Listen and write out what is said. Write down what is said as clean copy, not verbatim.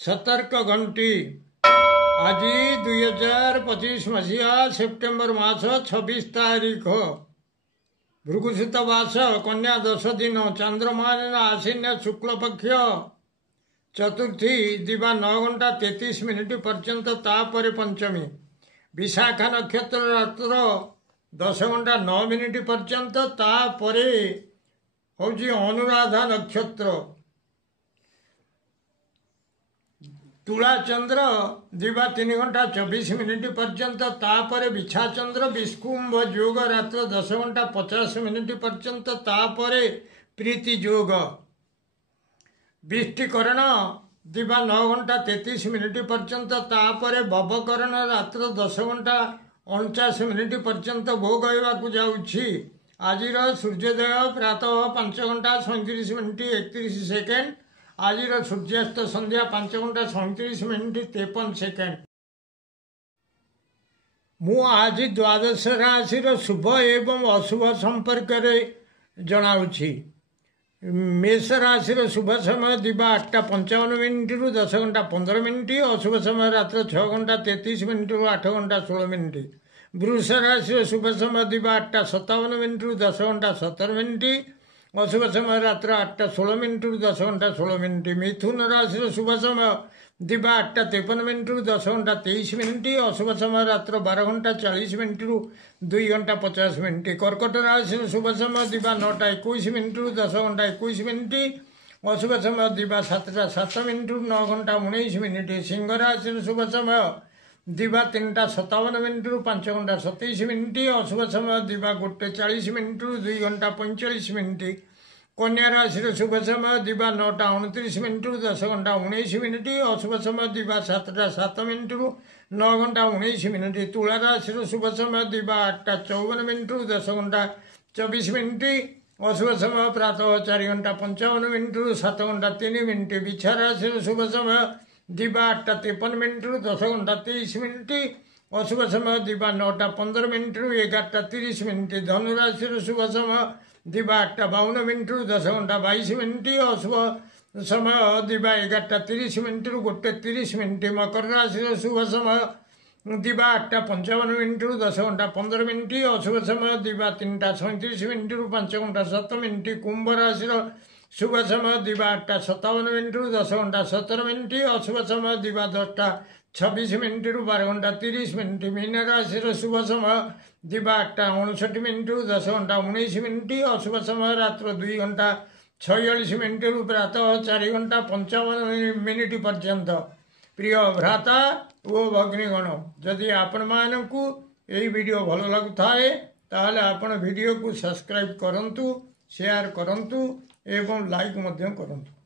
सतर्क घंटी आज 2025 मसीहा सेप्टेम्बर मास 26 तारीख भृगुसुत वास कन्या 10 दिन चंद्रमान आश्विन शुक्ल पक्ष चतुर्थी दिवा 9 घंटा 33 मिनिट पर्यंत तापर पंचमी विशाखा नक्षत्र रात्र 10 घंटा 9 मिनिट पर्यंत तापर हूँ अनुराधा नक्षत्र तुला चंद्र दिवा 3 घंटा 24 मिनिट पर्यंत तापर बिछा चंद्र विष्कुंभ योग रात्र 10 घंटा 50 मिनिट पर्यंत तापर प्रीति योग विष्टिकरण दिवा 9 घंटा 33 मिनिट पर्यंत तापर भवकरण रात्र 10 घंटा 49 मिनिट पर्यंत भोग होगा जाऊँगी। आज सूर्योदय प्रातः 5 घंटा 37 मिनिट 31 सेकेंड आज सूर्यास्त संध्या 5 घंटा 37 मिनिट 53 सेकेंड। मु आज द्वादश राशि शुभ एवं अशुभ संपर्क जनाऊँगी। मेष राशि शुभ समय दिवा 8टा 55 मिनिट रु 10 घंटा 15 मिनिट अशुभ समय रात्र 6 घंटा 33 मिनिट रु 8 घंटा 16 मिनिट। वृष राशि शुभ समय दिवा 8टा 57 मिनिट रु 10 घंटा 17 मिनिट अशुभ समय रात्र 8टा 16 मिनिट रु 10 घंटा 16 मिनिट। मिथुन राशि शुभ समय दिवा 8टा 53 मिनिट रु 10 घंटा 23 मिनिट अशुभ समय रात्र 12 घंटा 40 मिनिट रु 2 घंटा 50 मिनिट। कर्कट राशि शुभ समय दिवा 9टा 21 मिनिट रु 10 घंटा 21 मिनिट अशुभ समय दिवा 7टा 7 मिनिट रु 9 घंटा 19 मिनिट। सिंह राशि शुभ समय दिवा 3टा 57 मिनिट रु 5 घंटा 27 मिनिट अशुभ समय दिवा 1टा 40 मिनिट रु 2 घंटा 45 मिनिट। कन्या राशि शुभ समय दिवा 9टा 29 मिनिट रु 10 घंटा 19 मिनिट अशुभ समय दिवा 7टा 7 मिनिट रु 9 घंटा 19 मिनिट। तुला राशि शुभ समय दिवा 8टा 54 मिनिट रु 10 घंटा 24 मिनिट अशुभ समय प्रातः 4 घंटा 55 मिनिट रु 7 घंटा 3 मिनिट। बिछा राशि शुभ समय दिवा 8टा 53 मिनिट रु 10 घंटा 23 मिनिट अशुभ समय दिवा 9टा 15 मिनिट रु 11टा 30 मिनिट। धनु राशि शुभ समय दिवा 8टा 52 मिनिट रु 10 घंटा 22 मिनिट अशुभ समय दिवा 11टा 30 मिनिट रु 1टा 30 मिनिट। मकर राशि शुभ समय दिवा 8टा 55 मिनिट रु 10 घंटा 15 मिनिट अशुभ समय दिवा 3टा 37 मिनिट रु 5 घंटा 7 मिनिट। कुंभ राशि शुभ समय दिवा 8टा 57 मिनिट रु 10 घंटा 17 मिनिट अशुभ समय दिवा 10टा 26 मिनिट रु 12 घंटा 30 मिनिट। मीन राशि शुभ समय दिवा 8टा 59 मिनिट रु 10 घंटा 19 मिनिट अशुभ समय रात्र 2 घंटा 46 मिनिट रु प्रातः 4 घंटा 55 मिनिट पर्यंत। प्रिय भ्राता ओ भगिनीगण जदि आपण मानकु एई वीडियो भल लगुथाए ताहले आपण वीडियो को सब्सक्राइब करंतु शेयर करंतु एवं लाइक मध्य करंतु।